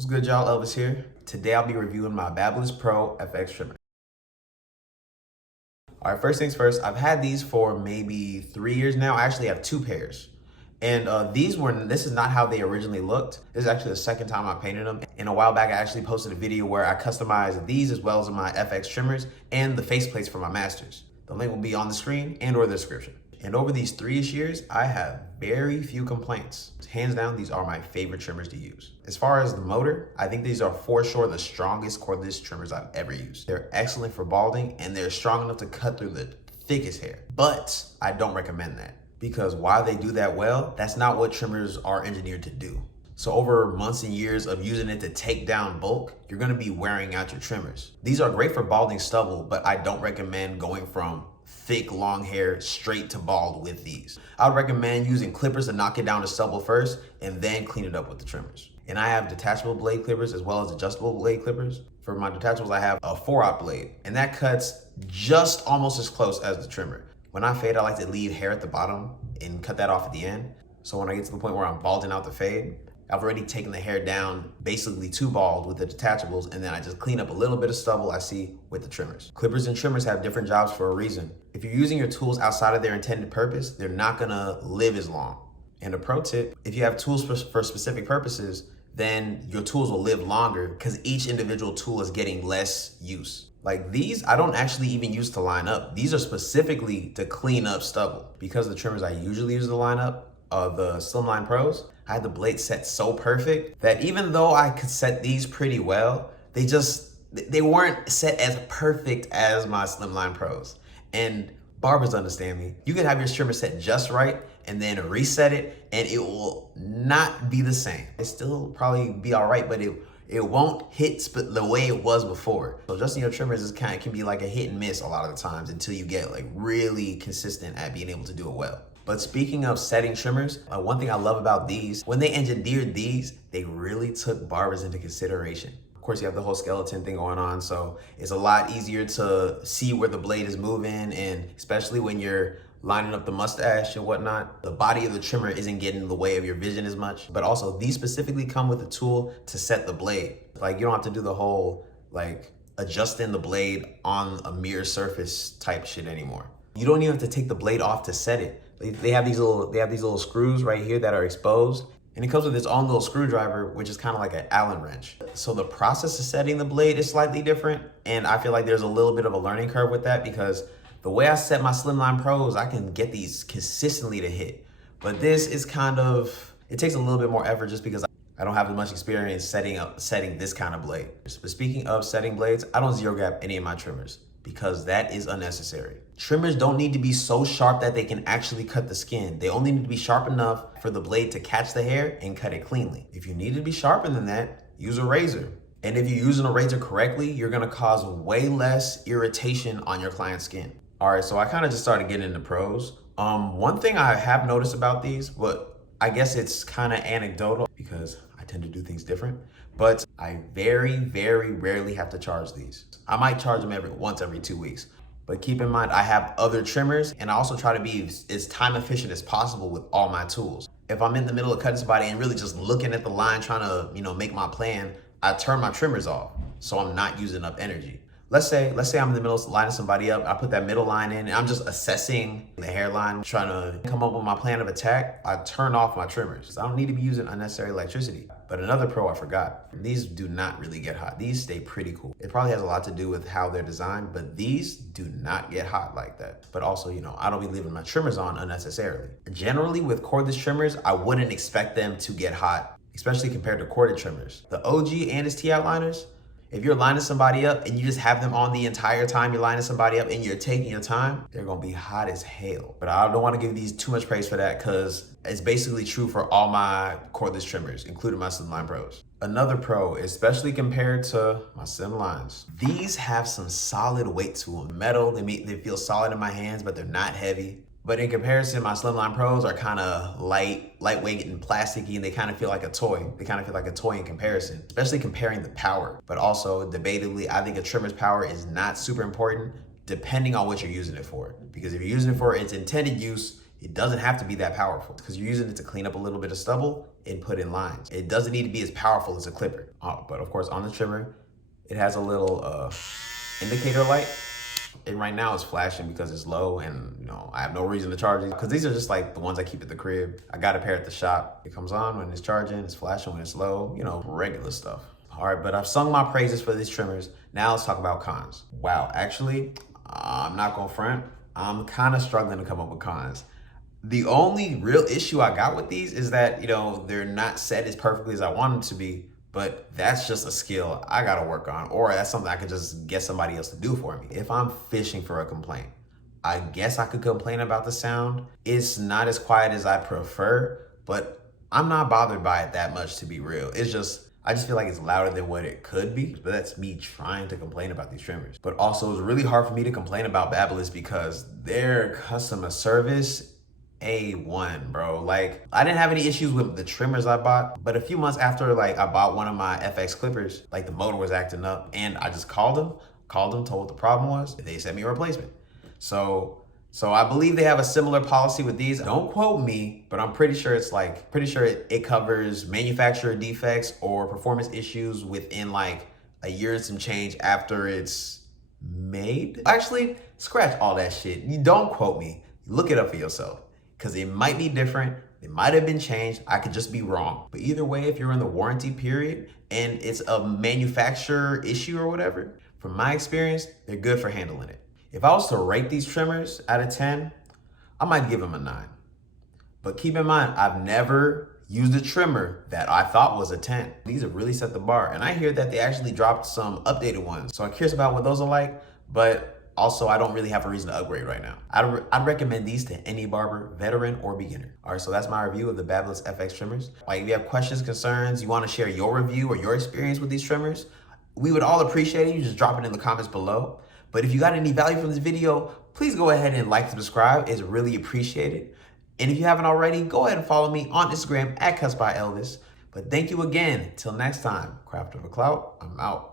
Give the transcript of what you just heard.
What's good, y'all? Elvis here. Today I'll be reviewing my BabylissPro FX trimmer. All right, first things first, I've had these for maybe 3 years now. I actually have 2 pairs. And this is not how they originally looked. This is actually the second time I painted them. And a while back, I actually posted a video where I customized these as well as my FX trimmers and the faceplates for my masters. The link will be on the screen and or the description. And over these 3-ish years, I have very few complaints. Hands down, these are my favorite trimmers to use. As far as the motor, I think these are for sure the strongest cordless trimmers I've ever used. They're excellent for balding and they're strong enough to cut through the thickest hair. But I don't recommend that because while they do that well, that's not what trimmers are engineered to do. So over months and years of using it to take down bulk, you're gonna be wearing out your trimmers. These are great for balding stubble, but I don't recommend going from thick, long hair straight to bald with these. I would recommend using clippers to knock it down to stubble first and then clean it up with the trimmers. And I have detachable blade clippers as well as adjustable blade clippers. For my detachables, I have a 4/0 blade and that cuts just almost as close as the trimmer. When I fade, I like to leave hair at the bottom and cut that off at the end. So when I get to the point where I'm balding out the fade, I've already taken the hair down basically to bald with the detachables, and then I just clean up a little bit of stubble I see with the trimmers. Clippers and trimmers have different jobs for a reason. If you're using your tools outside of their intended purpose, they're not gonna live as long. And a pro tip, if you have tools for specific purposes, then your tools will live longer because each individual tool is getting less use. Like these, I don't actually even use to line up. These are specifically to clean up stubble. Because the trimmers I usually use to line up, the Slimline Pros, I had the blade set so perfect that even though I could set these pretty well, they weren't set as perfect as my Slimline Pros. And barbers understand me. You can have your trimmer set just right and then reset it and it will not be the same. It still probably be all right, but it won't hit the way it was before. So adjusting your trimmers can be like a hit and miss a lot of the times until you get like really consistent at being able to do it well. But speaking of setting trimmers, one thing I love about these, when they engineered these, they really took barbers into consideration. Of course, you have the whole skeleton thing going on, so it's a lot easier to see where the blade is moving, and especially when you're lining up the mustache and whatnot, the body of the trimmer isn't getting in the way of your vision as much. But also, these specifically come with a tool to set the blade. Like, you don't have to do the whole, like, adjusting the blade on a mirror surface type shit anymore. You don't even have to take the blade off to set it. They have these little screws right here that are exposed, and it comes with its own little screwdriver, which is kind of like an Allen wrench. So the process of setting the blade is slightly different, and I feel like there's a little bit of a learning curve with that because the way I set my Slimline Pros, I can get these consistently to hit. But this is it takes a little bit more effort just because I don't have as much experience setting this kind of blade. But speaking of setting blades, I don't zero gap any of my trimmers because that is unnecessary. Trimmers don't need to be so sharp that they can actually cut the skin. They only need to be sharp enough for the blade to catch the hair and cut it cleanly. If you need to be sharper than that, use a razor. And if you're using a razor correctly, you're gonna cause way less irritation on your client's skin. All right, so I kind of just started getting into pros. One thing I have noticed about these, but I guess it's kind of anecdotal because I tend to do things different, but I very, very rarely have to charge these. I might charge them once every 2 weeks. But keep in mind, I have other trimmers and I also try to be as time efficient as possible with all my tools. If I'm in the middle of cutting somebody and really just looking at the line, trying to, make my plan, I turn my trimmers off so I'm not using up energy. Let's say I'm in the middle of lining somebody up, I put that middle line in and I'm just assessing the hairline, trying to come up with my plan of attack, I turn off my trimmers. I don't need to be using unnecessary electricity. But another pro I forgot, these do not really get hot. These stay pretty cool. It probably has a lot to do with how they're designed, but these do not get hot like that. But also, I don't be leaving my trimmers on unnecessarily. Generally with cordless trimmers, I wouldn't expect them to get hot, especially compared to corded trimmers. The OG and its T-outliners, if you're lining somebody up and you just have them on the entire time you're lining somebody up and you're taking your time, they're gonna be hot as hell. But I don't wanna give these too much praise for that because it's basically true for all my cordless trimmers, including my Slimline Pros. Another pro, especially compared to my Slimlines, these have some solid weight to them. Metal, they feel solid in my hands, but they're not heavy. But in comparison, my Slimline Pros are kind of lightweight and plasticky, and they kind of feel like a toy. They kind of feel like a toy in comparison, especially comparing the power. But also, debatably, I think a trimmer's power is not super important depending on what you're using it for. Because if you're using it for its intended use, It doesn't have to be that powerful because you're using it to clean up a little bit of stubble and put in lines. It doesn't need to be as powerful as a clipper. But of course, on the trimmer, it has a little indicator light. And right now it's flashing because it's low, and you know, I have no reason to charge it because these are just like the ones I keep at the crib. I got a pair at the shop. It comes on when it's charging, it's flashing when it's low, you know, regular stuff. All right, but I've sung my praises for these trimmers. Now let's talk about cons. Wow, actually, I'm not gonna front. I'm kind of struggling to come up with cons. The only real issue I got with these is that, you know, they're not set as perfectly as I want them to be, but that's just a skill I gotta work on, or that's something I could just get somebody else to do for me. If I'm fishing for a complaint, I guess I could complain about the sound. It's not as quiet as I prefer, but I'm not bothered by it that much, to be real. I just feel like it's louder than what it could be, but that's me trying to complain about these trimmers. But also, it's really hard for me to complain about Babyliss because their customer service A1, bro. Like, I didn't have any issues with the trimmers I bought, but a few months after like I bought one of my FX clippers, like the motor was acting up, and I just called them, told what the problem was, and they sent me a replacement. So I believe they have a similar policy with these. Don't quote me, but I'm pretty sure it covers manufacturer defects or performance issues within like a year and some change after it's made. Actually, scratch all that shit. You don't quote me. Look it up for yourself because it might be different. It might have been changed. I could just be wrong. But either way, if you're in the warranty period and it's a manufacturer issue or whatever, from my experience, they're good for handling it. If I was to rate these trimmers out of 10, I might give them a 9. But keep in mind, I've never used a trimmer that I thought was a 10. These have really set the bar. And I hear that they actually dropped some updated ones. So I'm curious about what those are like, but also I don't really have a reason to upgrade right now. I'd recommend these to any barber, veteran or beginner. All right, so that's my review of the Babyliss FX trimmers. Like, if you have questions, concerns, you want to share your review or your experience with these trimmers, we would all appreciate it. You just drop it in the comments below. But if you got any value from this video, please go ahead and like and subscribe. It's really appreciated. And if you haven't already, go ahead and follow me on Instagram at CutsByElvis. But thank you again. Till next time, Craft Over Clout, I'm out.